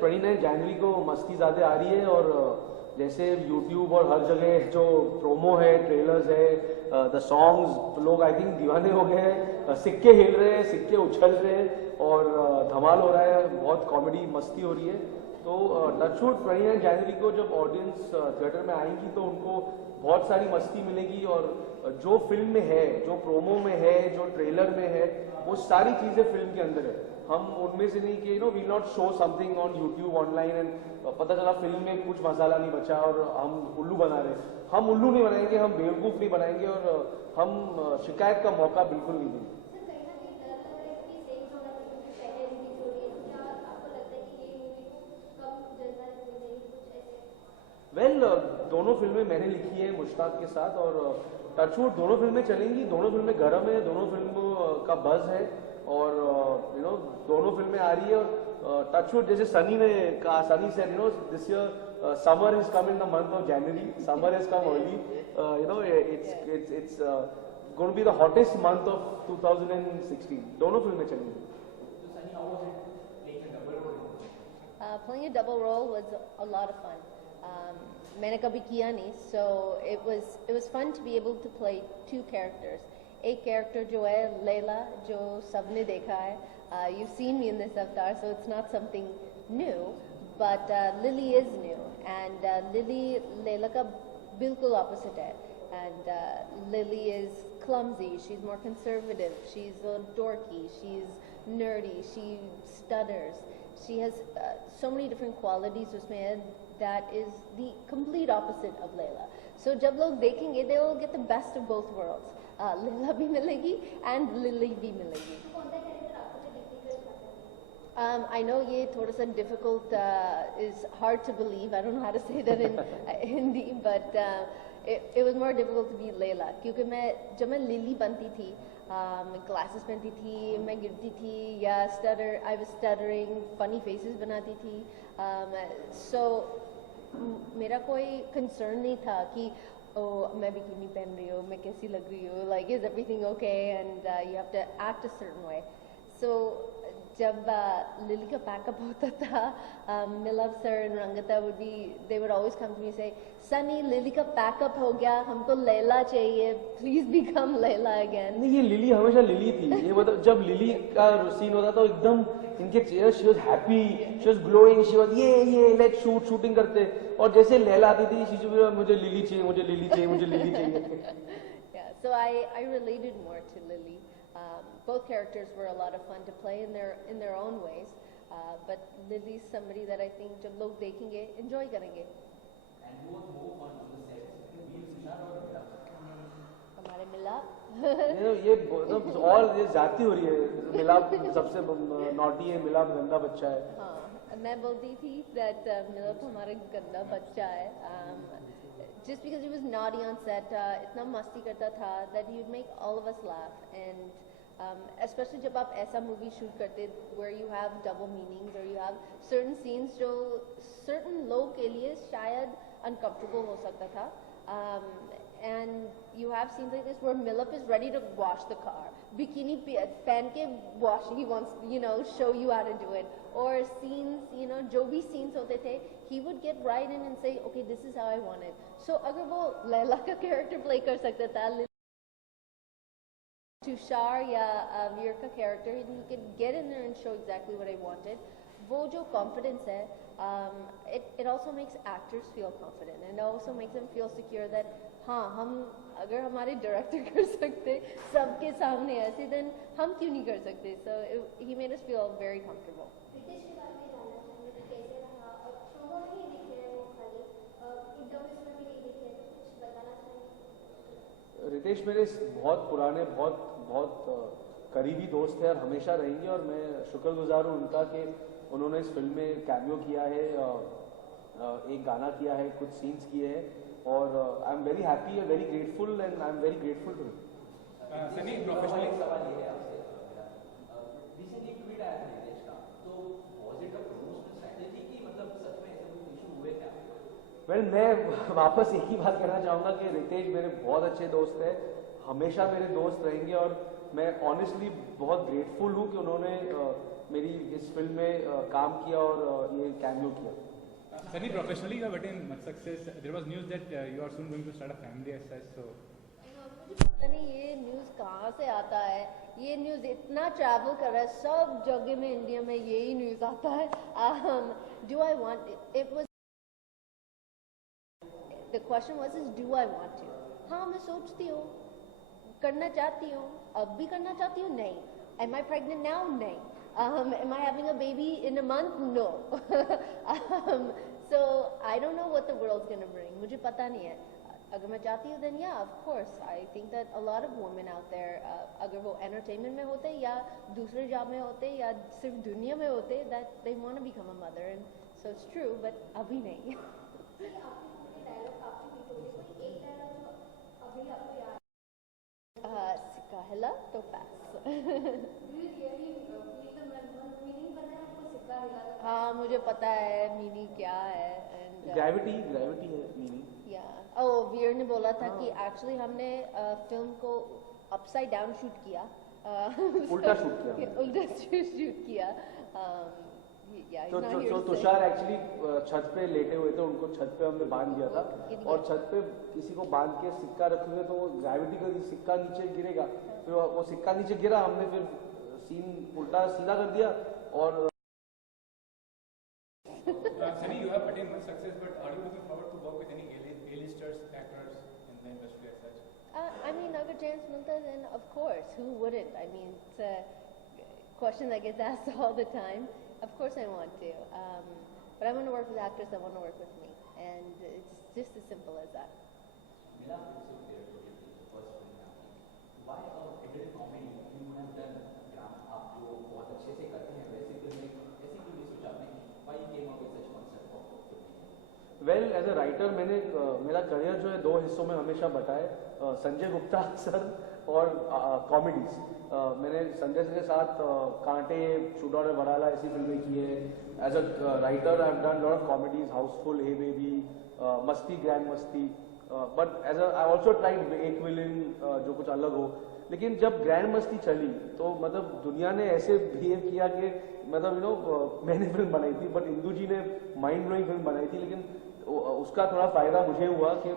29 जनवरी को मस्ती ज़्यादा आ रही है और जैसे यूट्यूब और हर जगह जो प्रोमो है, ट्रेलर्स है, द सॉन्ग्स, लोग आई थिंक दीवाने हो गए हैं, सिक्के हिल रहे हैं, सिक्के उछल रहे हैं और धमाल हो रहा है, बहुत कॉमेडी मस्ती हो रही है। तो टचवुड 29 जनवरी को जब ऑडियंस थिएटर में आएंगी तो उनको बहुत सारी मस्ती मिलेगी और जो फिल्म में है, जो प्रोमो में है, जो ट्रेलर में है, वो सारी चीज़ें फिल्म के अंदर है। हम उनमें से नहीं कि we not show something on YouTube online and पता चला फिल्म में कुछ मसाला नहीं बचा और हम उल्लू बना रहे हैं। हम उल्लू नहीं बनाएंगे, हम बेवकूफ़ नहीं बनाएंगे और हम शिकायत का मौका बिल्कुल नहीं देंगे। दोनों फिल्में मैंने लिखी है मुश्ताक के साथ और टचवुड दोनों फिल्में चलेंगी, दोनों फिल्में गर्म है, दोनों फिल्मों का बज़ है और दोनों फिल्में आ रही है और टचवुड जैसे सनी ने कहा, सनी से this year summer is come in the month of January, summer is come early, it's going to be the hottest month of 2016। दोनों फिल्में चलेंगी। Playing a double role was a lot of fun. मैंने कभी किया नहीं, so it was fun to be able to play two characters. एक character जो है लैला, जो सबने देखा है, you've seen me in this avatar, so it's not something new, but Lily is new, and Lily Laila का बिल्कुल opposite है, and Lily is clumsy, she's more conservative, she's dorky, she's nerdy, she stutters, she has so many different qualities उसमें है that is the complete opposite of Layla. So जब लोग देखेंगे they will get the best of both worlds. Layla भी मिलेगी and Lily भी मिलेगी. I know ये थोड़ा सा difficult is hard to believe. I don't know how to say that in Hindi, but it was more difficult to be Layla क्योंकि जब मैं Lily बनती थी, ग्लासेस पहनती थी, मैं गिरती थी या I was stuttering, funny faces बनाती थी, so मेरा कोई कंसर्न नहीं था कि मैं बिकिनी पहन रही हूँ, मैं कैसी लग रही हूँ, like is everything okay and you have to act a certain way. So जब लिली का पैकअप होता था, मिलव सर and रंगता they would always come to me and say, Sunny lily का पैकअप हो गया, हमको लैला चाहिए, प्लीज बिकम लैला अगेन। नहीं, ये लिली हमेशा लिली थी। ये मतलब जब लिली का सीन होता था एकदम इनके चेहरे, she was happy, she was glowing, she was ये लेट्स शूटिंग करते, और जैसे लैला आती थी शी मुझे लिली चाहिए, मुझे लिली चाहिए, मुझे लिली चाहिए। Yeah, so I related more to Lily. Both characters were a lot of fun to play in their own ways, but Lily's somebody that I think जब लोग देखेंगे enjoy करेंगे। And who was more fun on the set? हमारे मिलाप। ये और ये जाती हो रही है, मिलाप सबसे नॉटी है, मिलाप गंदा बच्चा है। हाँ, मैं बोलती थी that मिलाप हमारा गंदा बच्चा है, just because he was naughty on set, इतना मस्ती करता था that he would make all of us laugh, and especially जब आप ऐसा मूवी शूट करते where you have double meanings or you have certain scenes जो certain लोग के लिए शायद uncomfortable हो सकता था, and you have scenes like this where Millip is ready to wash the car, bikini पहन के wash, he wants show you how to do it, or scenes जो भी scenes होते थे he would get right in and say okay this is how I want it. So अगर वो लैला का character play कर सकता था, Tushar या वीर का character, he could get in there and show exactly what I wanted. वो जो confidence है, it also makes actors feel confident and it also makes them feel secure that हाँ हम अगर हमारे director कर सकते सबके सामने ऐसे, then हम क्यों नहीं कर सकते? So he made us feel very comfortable. Ritesh मेरे बहुत पुराने, बहुत करीबी दोस्त हैं और हमेशा रहेंगे, और मैं शुक्रगुजार हूँ उनका कि उन्होंने इस फिल्म में कैमियो किया है, एक गाना किया है, कुछ सीन्स किए हैं, और आई एम वेरी हैप्पी और very grateful and I am very grateful to Sunny professionally सवाल ये है आपसे, रिसेंटली ट्वीट आया था रितेश का, तो was it a promotional strategy कि मतलब सच में ऐसे कोई इशू हुए क्या? वेल मैं वापस एक ही बात कहना चाहूँगा कि रितेश मेरे बहुत अच्छे दोस्त हैं, हमेशा मेरे दोस्त रहेंगे, और मैं ऑनेस्टली बहुत ग्रेटफुल हूँ कि उन्होंने मेरी इस फिल्म में काम किया और ये कैमियो किया। Sunny, professionally you have attained much success. There was news that you are soon going to start a family as such. So मुझे पता नहीं ये न्यूज़ कहाँ से आता है, ये न्यूज़ इतना ट्रैवल कर रहा है सब जगह में, इंडिया में यही न्यूज़ आता है। Do I want it was the question was is do I want to? हाँ मैं सोचती हूँ, करना चाहती हूँ, अब भी करना चाहती हूँ, नहीं। Am I pregnant now? नहीं। Am I having a baby in a month? No. So I don't know what the world's gonna bring. मुझे पता नहीं है। अगर मैं चाहती हूँ then yeah, of course. I think that a lot of women out there, अगर वो entertainment में होते या दूसरे जॉब में होते या सिर्फ दुनिया में होते, that they want to become a mother, and so it's true, but अभी नहीं। सिक्का तो पास। हाँ मुझे पता है मीनिंग क्या है, and ग्रेविटी है मीनिंग। yeah वीर ने बोला था कि एक्चुअली हमने फिल्म को अपसाइड डाउन शूट किया, उल्टा शूट किया। तो तुषार एक्चुअली छत पे लेटे हुए थे, उनको छत पे हमने बांध दिया था, और छत पे किसी को बांध के सिक्का रखोगे तो वो ग्रेविटी का सिक्का नीचे गिरेगा, फिर वो सिक्का नीचे गिरा, हमने फिर सीन उल्टा सीधा कर दिया। और Sunny, you have attained much success, but are you looking forward to work with any A-listers, actors in the industry as such? I mean अगर chance मिलता है then of course, who wouldn't? I mean it's a question that gets asked all the time. Of course I want to, but I want to work with actors that want to work with me, and it's just as simple as that. मेरा आपसे clear हो गया कि first film में आपकी why added comedy you would have done ग्राम, आप जो बहुत अच्छे से करते हैं वैसे फिल्म में ऐसी क्यों नहीं सोचा आपने, why you came up with such concept of film? Well as a writer मैंने मेरा करियर जो है दो हिस्सों में हमेशा बटा है, संजय गुप्ता सर और कॉमेडीज। मैंने संजय के साथ कांटे, शूटआउट और वराला ऐसी फिल्में की है। As a writer I have done lot of comedies, Housefull, Hey Baby, Masti, Grand Masti, but as I also tried एक विलन जो कुछ अलग हो। लेकिन जब ग्रैंड मस्ती चली तो मतलब दुनिया ने ऐसे बिहेव किया कि मतलब मैंने फिल्म बनाई थी, बट इंदू जी ने माइंड ब्लोइंग फिल्म बनाई थी, लेकिन उसका थोड़ा फायदा मुझे हुआ कि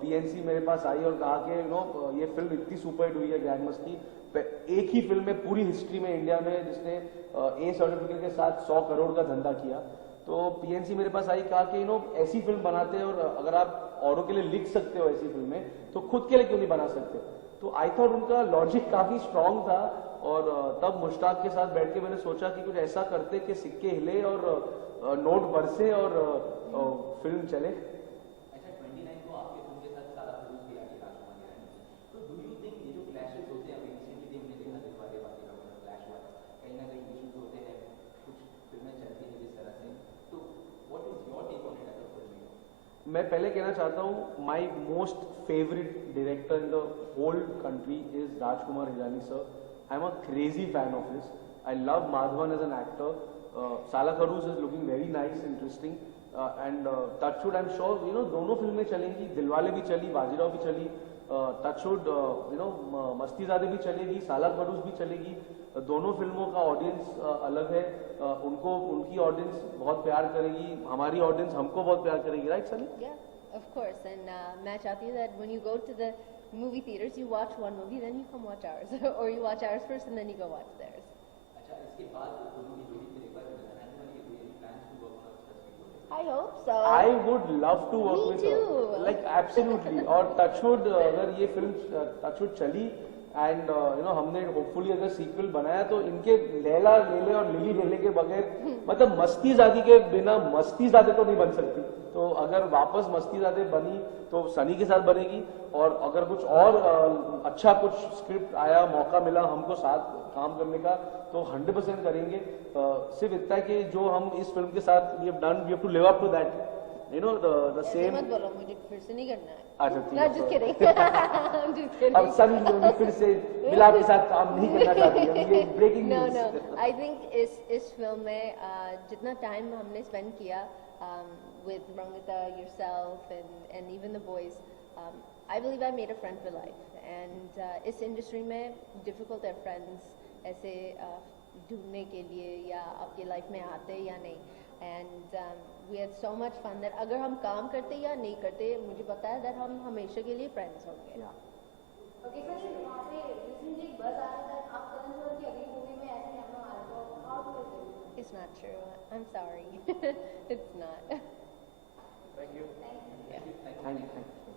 पीएनसी मेरे पास आई और कहा कि ये फिल्म इतनी सुपरहिट हुई है ग्रैंड मस्ती, एक ही फिल्म में पूरी हिस्ट्री में इंडिया में जिसने ए सर्टिफिकेट के साथ 100 करोड़ का धंधा किया। तो पीएनसी मेरे पास आई, कहा कि ऐसी फिल्म बनाते हैं और अगर आप औरों के लिए लिख सकते हो ऐसी फिल्में तो खुद के लिए क्यों नहीं बना सकते। तो आई थॉट उनका लॉजिक काफी स्ट्रांग था, और तब मुश्ताक के साथ बैठ के मैंने सोचा कि कुछ ऐसा करते कि सिक्के हिले और नोट बरसे और फिल्म चले। अच्छा 29 को आपके फिल्म के साथ सारा प्रोड्यूस भी आगे राजकुमार हिरानी की, तो डू यू थिंक ये जो क्लैशेस होते हैं, अभी रिसेंटली हमने देखा दिलवाले बाकी का क्लैश हुआ, कहीं ना कहीं इश्यूज होते हैं, कुछ फिल्में चलती हैं जिस तरह से, तो what is your take on it as a film maker? मैं पहले कहना चाहता हूँ my most favourite director in the whole country is Rajkumar Hirani sir. I am a crazy fan of his. I love Madhavan as an actor. Saala Khadoos is looking very nice, interesting, and touch wood I am sure दोनों फिल्में चलेंगी, दिलवाले भी चली, बाजीराव भी चली, touchwood मस्तीज़ादे भी चलेगी, साला खड़ूस भी चलेगी। दोनों फिल्मों का ऑडियंस अलग है, उनकी ऑडियंस बहुत प्यार करेगी, हमारी ऑडियंस हमको बहुत प्यार करेगी, right Sunny? Yeah, of course, and मैं चाहती हूँ that when you go to the movie theaters, you watch one movie, then you come watch ours, or you watch ours first and then you go watch theirs. अच्छा इसके बाद दोनों की जोड़ी फिर एक बार बनाने वाली है, कोई plans to work on a specific project? I hope so. I would love to work Me with too. her. Like absolutely. और टचवुड अगर ये फिल्म टचवुड चली एंड हमने होपफुली अगर सीक्वल बनाया तो इनके लैला लेले और लिली लेले के बगैर मतलब मस्तीज़ादी के बिना मस्तीज़ादे तो नहीं बन सकती। तो अगर वापस मस्तीज़ादे बनी तो सनी के साथ बनेगी, और अगर कुछ और अच्छा कुछ स्क्रिप्ट आया, मौका मिला हमको साथ काम करने का तो 100% करेंगे। सिर्फ इतना है कि जो हम इस फिल्म के साथ we have done, we have to live up to that, the ऐसे सेम। मत बोलो, मुझे फिर से नहीं करना है। अच्छा ठीक No, है, just sorry. kidding. I'm just kidding. अब सनी लियोनी फिर से मिलाप के साथ काम नहीं करना चाहती है, ये breaking No, news. no. I think इस फिल्म में जितना टाइम हमने स्पेंड किया with Rangita, yourself, and even the boys, I believe I made a friend for life. And इस इंडस्ट्री में difficult है friends ऐसे ढूंढने के लिए या आपकी लाइफ में आते या नहीं। And we had so much fun that अगर हम काम करते या नहीं करते, मुझे पता है दैट हम हमेशा के लिए फ्रेंड्स होंगे। Yeah. ओके सर, वहाँ पे रिसेंटली एक बस आ रहा था, आप करण जौहर की अगली मूवी में ऐसे कैमरा आ रहा था, how do you think? It's not true. I'm sorry. It's not. Thank you. Yeah. Thank you.